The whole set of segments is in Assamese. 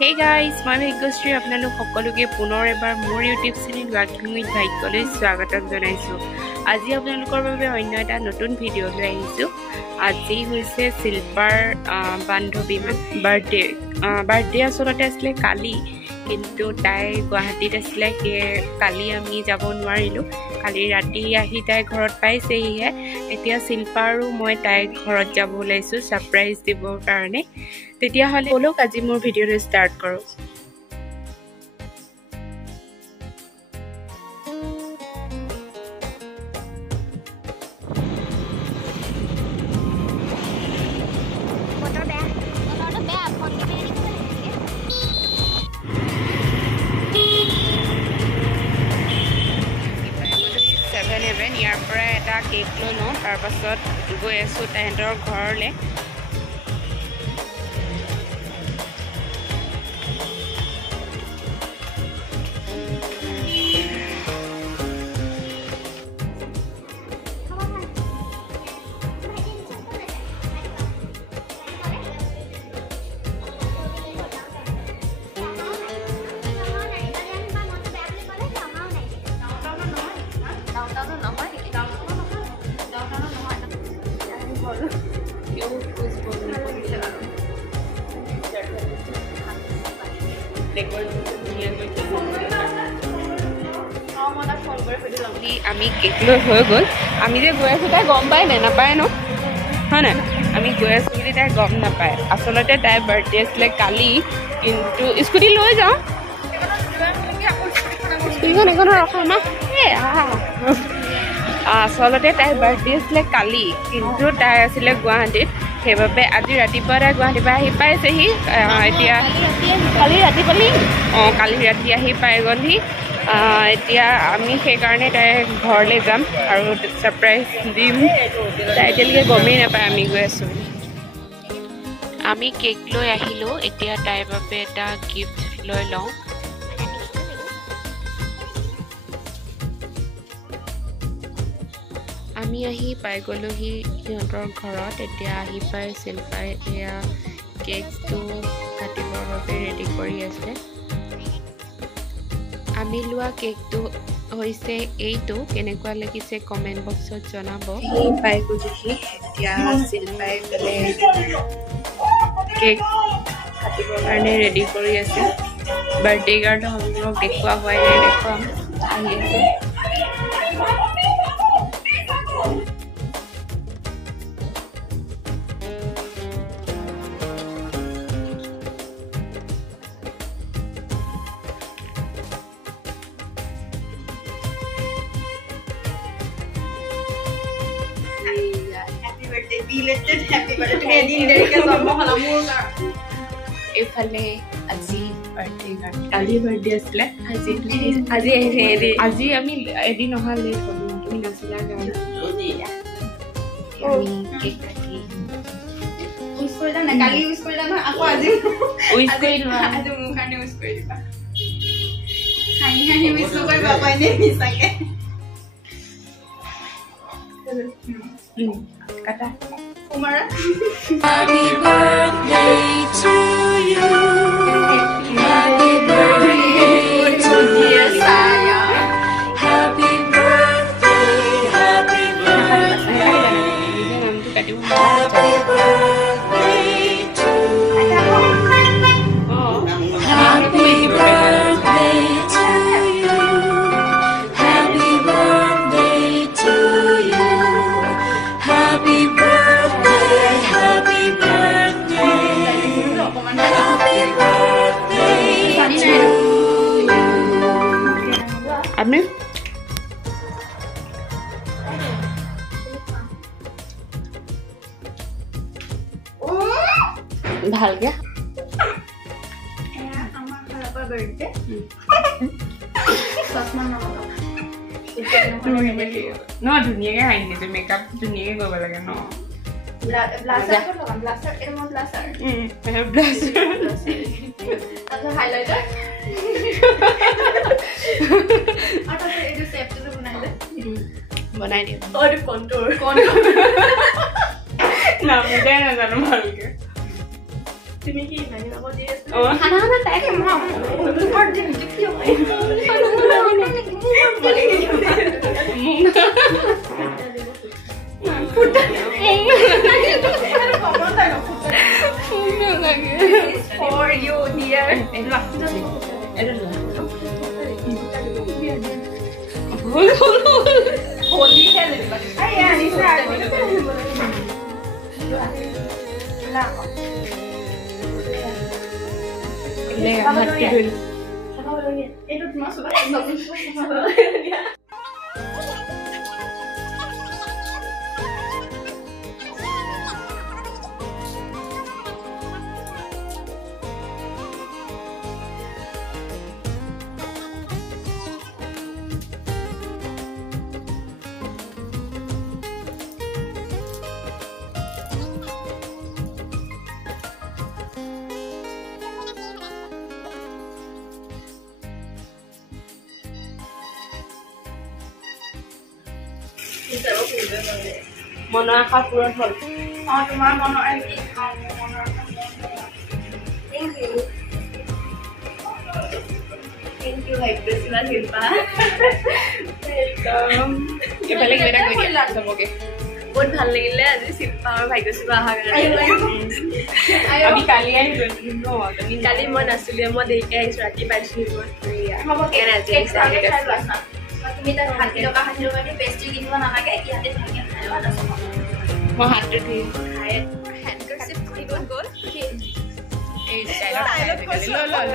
Hey guys, মই ভাগ্যশ্ৰী আপোনালোক সকলোকে পুনৰ এবাৰ মোৰ ইউটিউব চেনেল ৱাকিং উইথ ভাগ্যলৈ স্বাগতম জনাইছোঁ। আজি আপোনালোকৰ বাবে অন্য এটা নতুন ভিডিঅ' লৈ আহিছোঁ। আজি হৈছে শিল্পাৰ বান্ধৱী বাৰ্থডে আচলতে আছিলে কালি, কিন্তু তাই গুৱাহাটীত আছিলে, কালি আমি যাব নোৱাৰিলোঁ। কালি ৰাতি আহি তাই ঘৰত পাইছেহিহে। এতিয়া শিল্পা আৰু মই তাইক ঘৰত যাব ওলাইছোঁ ছাৰপ্ৰাইজ দিবৰ কাৰণে। তেতিয়াহ'লে বলক আজি মোৰ ভিডিঅ'টো ষ্টাৰ্ট কৰোঁ। ইয়াৰ পৰা এটা কেক লৈ লওঁ, তাৰপাছত গৈ আছোঁ তাহাঁতৰ ঘৰলৈ। আমি কেক লৈ হৈ গ'ল। আমি যে গৈ আছোঁ তাই গম পায় নে নাপায় ন, হয় নাই? আমি গৈ আছোঁ বুলি তাই গম নাপায়। আচলতে তাইৰ বাৰ্থডে আছিলে কালি, কিন্তু স্কুটি লৈ যাওঁ। স্কুটিখন এখন ৰখা না। আচলতে তাইৰ বাৰ্থডে আছিলে কালি, কিন্তু তাই আছিলে গুৱাহাটীত। সেইবাবে আজি ৰাতিপুৱা তাই গুৱাহাটীৰ পৰা আহি পাইছেহি। এতিয়া কালি ৰাতি পালি কালি ৰাতি আহি পাই গ'লহি। এতিয়া আমি সেইকাৰণে তাইৰ ঘৰলৈ যাম আৰু ছাৰপ্ৰাইজ দিম। তাই এতিয়ালৈকে গমেই নাপায় আমি গৈ আছোঁ। আমি কেক লৈ আহিলোঁ। এতিয়া তাইৰ বাবে এটা গিফ্ট লৈ লওঁ। আমি আহি পাই গ'লোহি সিহঁতৰ ঘৰত। এতিয়া আহি পাই শিল্পাই এয়া কেকটো কাটিবৰ বাবে ৰেডি কৰি আছে। আমি লোৱা কেকটো হৈছে এইটো। কেনেকুৱা লাগিছে কমেণ্ট বক্সত জনাব। পাই গ'লোহি। এতিয়া শিল্পাই গ'লে কেক কাটিবৰ কাৰণে ৰেডি কৰি আছে। বাৰ্থডে কাৰণে আপোনালোকক দেখুওৱা হোৱাই নাই, দেখুৱাম। আহি আছে। এইফালে আজি বাৰ্থডে কালি বাৰ্থডে আছিলে, আজি আমি এদিন অহা লেট হ'লো। তুমি নাছিলা কাৰণে আমি কেক কাটি উইচ কৰিলা না। কালি উইচ কৰিলা না, আকৌ আজি উইচ কৰিলা। আজি মোৰ কাৰণে উইচ কৰি দিবা। হাঁহি হাঁহি উইচ কৰিবা পাইনে মিছাকে। Kata Umara. Happy birthday to you. Happy birthday to dear Chaya. Happy birthday, happy birthday. Happy birthday to you. Happy birthday to you. Happy birthday to you. Happy birthday, happy birthday, happy birthday to you. Abne? ভাল গয়া? আমার খারাপা বার্থডে। চশমা নলগাও। No, ধুনীয়াকে হাঁহি দিছে। মেকআপ ধুনীয়াকে কৰিব লাগে ন। ব্লাসাৰ লগাম। ব্লাসাৰ এটা মই ব্লাসাৰ। ব্লাসাৰ। হাইলাইটাৰ। আৰু এইটো শেপটো বনাই দে। বনাই দিম। আৰু কণ্টুৰ। নাম দে নাজানো ভালকে। তুমি কি মানে বাবা দি আছে খানা খানা তাই খাম তোমাৰ দিন কি হয় for you dear holy hell ay anisa la le hatti dul eto tuma suba মনৰ আশা পূৰণ হ'ল তোমাৰ মনৰ কি খাওঁ মনৰ thank you like this la hilpa welcome এফালে কেটা কই দিয়া সবকে বহুত ভাল লাগিলে আজি শিল্পা আৰু ভাগ্যশ্ৰী আহা কাৰণে আমি কালি আহিলো ন তুমি কালি মই নাছিলো মই দেৰিকে আহিছো ৰাতি পাইছো মই হ'ব কেনে আজি তুমি তাৰ হাতি টকা দি পেষ্ট্ৰি কিনিব নালাগে ইয়াতে ভালকে খাইবা আছে মই হাতটো ধুই খাই হ্যান্ডকারচিপ খুলি গল এই স্টাইলত ল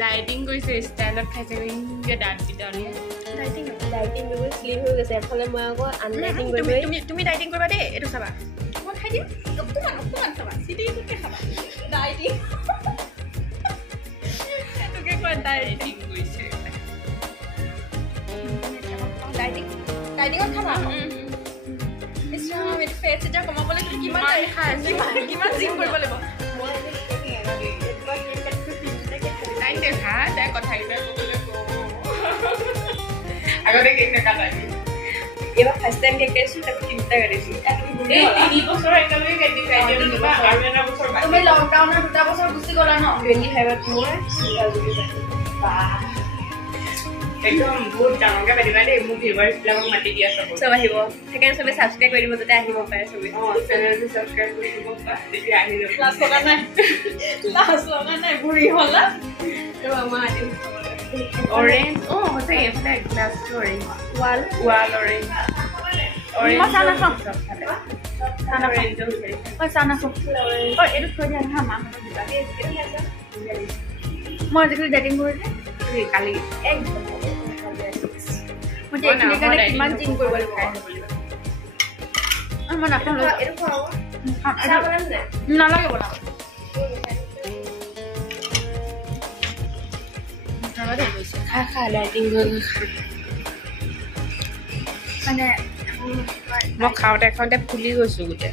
ডায়েটিং কৰিছে স্টাইলত খাইছে ইনকে ডায়েটিং ডায়েটিং কৰিব স্লিম হৈ গৈছে এফালে মই আকৌ আনডায়েটিং কৰিব তুমি ডায়েটিং কৰিবা দেই এটো চাবা মই খাই দিম অকমান চাবা সিটিকে খাবা ডায়েটিং এটোকে কয় ডায়েটিং কৰিছে ডায়েটিংত খাবা ইছৰাম ফেট এটা কমাবলৈ তুমি কিমান জিম কৰিব লাগিব মই তাই দেখা তাই কথা কিটা ক'বলৈ আগতে কেক নাকাটাই এবাৰ ফাৰ্ষ্ট টাইম কেক খাইছো তাকো তিনিটা কাটিছো এই 3 বছৰ একেলগে কেক খাই দিলো তুমি আৰু এটা বছৰ বাকি তুমি লকডাউনৰ 2টা বছৰ গুচি গলা ন 25ত মোৰ চিন্তা জুৰি যায় বাহ একদম বহুত ডাঙৰকে পাতিবা দেই মোৰ ভিউৱাৰ্ছ বিলাকক মাতি দিয়া সব আহিব সেইকাৰণে সবে সাবস্ক্ৰাইব কৰি দিব যাতে আহিব পাৰে সবে চেনেলটো সাবস্ক্ৰাইব কৰি দিব তেতিয়া আহি যাব ক্লাছ লগা নাই বুঢ়ী হলা তো আমাৰ আদি অৰেঞ্জ হৈছে এফালে গ্লাছটো অৰেঞ্জ ওয়াল অৰেঞ্জ চানা খাম অৰেঞ্জ চানা খাম এইটো থৈ দিয়া হা মা মই আজিকালি ডেটিং কৰিছে কালি একদম মই এইখিনি কাৰণে কিমান জিম কৰিব লাগিব মই নাখাওঁ এইটো খোৱাব নালাগে বনাব খা লাইটিং মানে মই খাওঁতে ফুলি গৈছো গোটেই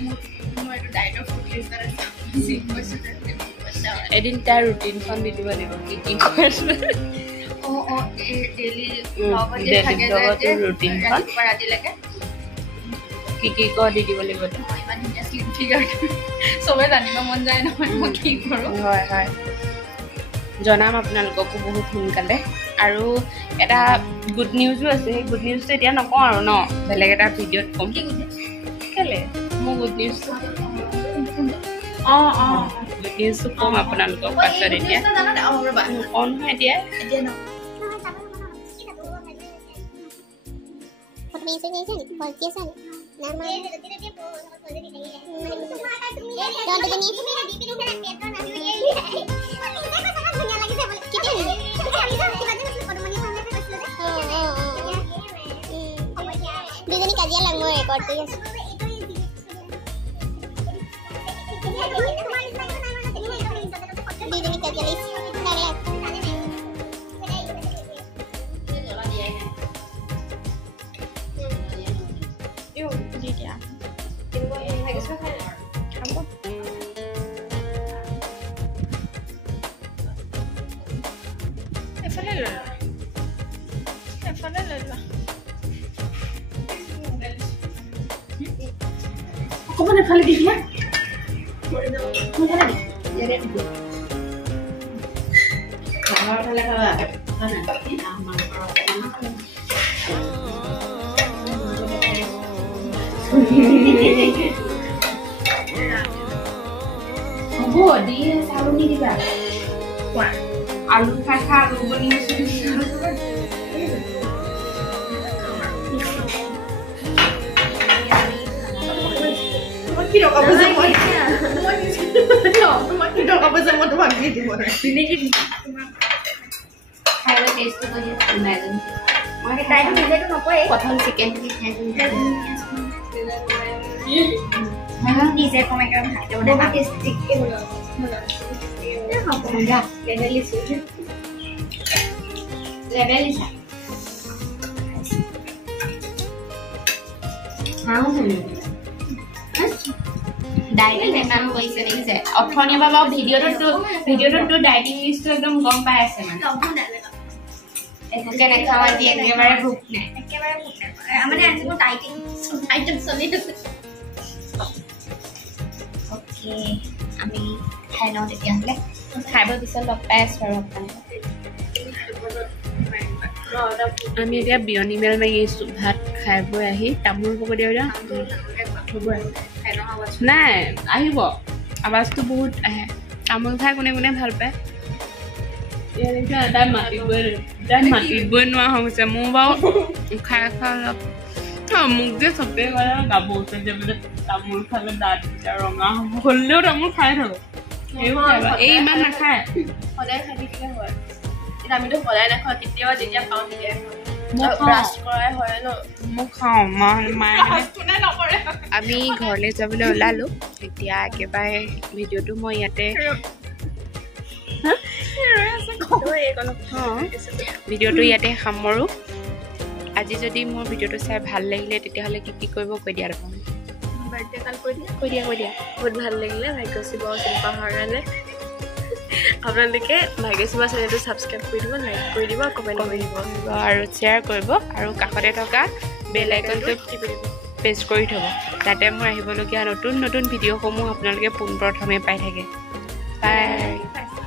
এদিন তাৰ ৰুটিনখন দি দিব লাগিব কি কি কৰিছো ৰুটিনখন কি কি দি দিব লাগিব চবে জানিব মন যায় নহয় মই কি কৰোঁ হয় হয় জনাম আপোনালোককো বহুত সোনকালে আৰু এটা গুড নিউজো আছে সেই গুড নিউজটো এতিয়া নকওঁ আৰু ন বেলেগ এটা ভিডিঅ'ত ক'ম কেলে মোৰ গুড নিউজটো গুড নিউজটো ক'ম আপোনালোকক পাছত এতিয়া কওঁ নহয় এতিয়া দুজনী কাজিয়া লাগ মই ৰেকৰ্ড কৰি আছো দুজনী কাজিয়া লাগিছে Kok mana kali dia? Alu kakak alu beli Kita apa semua? Kita apa semua tuh bagi di mana? Ini jadi খাই লৈ টেষ্টটো কৰি নাজানো মই তাইটো নিজে তো নকয় প্ৰথম চিকেন দি খাই মই নিজে কমাই কাম খাই দিব না টেষ্টি কে হলো হ'ব যা লেভেলিছো লেভেলিছা ডাইটিং নাম কৰিছে দেখিছে অথনিৰ পৰা বাৰু ভিডিঅ'টো ডাইটিং লিষ্টটো একদম গম পাই আছে মানে একেবাৰে নাখাওঁ আজি একেবাৰে ভোক নাই আমাৰ আজি মোৰ ডাইটিং আইটেম চলি আছে ওকে আমি খাই লওঁ তেতিয়াহ'লে খাই বৈ পিছত লগ পাই আছোঁ আৰু আমি এতিয়া বিয়নি মেল মাৰি আছোঁ ভাত খাই বৈ আহি তামোল পকৰি নাই আহিব আৱাজটো বহুত আহে তামোল খাই কোনে কোনে ভাল পায় তাই মাতিবই নোৱাৰা হৈ গৈছে মোৰ বাৰু খাই অলপ মোক যে চবেই কয় গাব ওচৰত যে বোলে তামোল খালে দাঁত ৰঙা হ'ব হ'লেও তামোল খাই থাকো এই ইমান নাখায় সদায় খাই থাকিলে হয় আমিতো সদায় নাখাওঁ কেতিয়াবা যেতিয়া পাওঁ তেতিয়া ব্ৰাছ কৰাই হয় ন মোক খাওঁ মায়ে আমি ঘৰলৈ যাবলৈ ওলালোঁ এতিয়া একেবাৰে ভিডিঅ'টো মই ইয়াতে ভিডিঅ'টো ইয়াতে সামৰোঁ আজি যদি মোৰ ভিডিঅ'টো চাই ভাল লাগিলে তেতিয়াহ'লে কি কৰিব কৈ দিয়া দেখোন বাৰ্থডে কাল কৈ দিয়া বহুত ভাল লাগিলে ভাগ্যশ্ৰী বৰ চিম্পাহাৰালে আপোনালোকে ভাগ্যশ্ৰী বা চেনেলটো ছাবস্ক্ৰাইব কৰি দিব লাইক কৰি দিব কমেণ্ট কৰি দিব আৰু শ্বেয়াৰ কৰিব আৰু কাষতে থকা বেল আইকনটো প্ৰেছ কৰি থ'ব যাতে মোৰ আহিবলগীয়া নতুন নতুন ভিডিঅ'সমূহ আপোনালোকে পোনপ্ৰথমে পাই থাকে বাই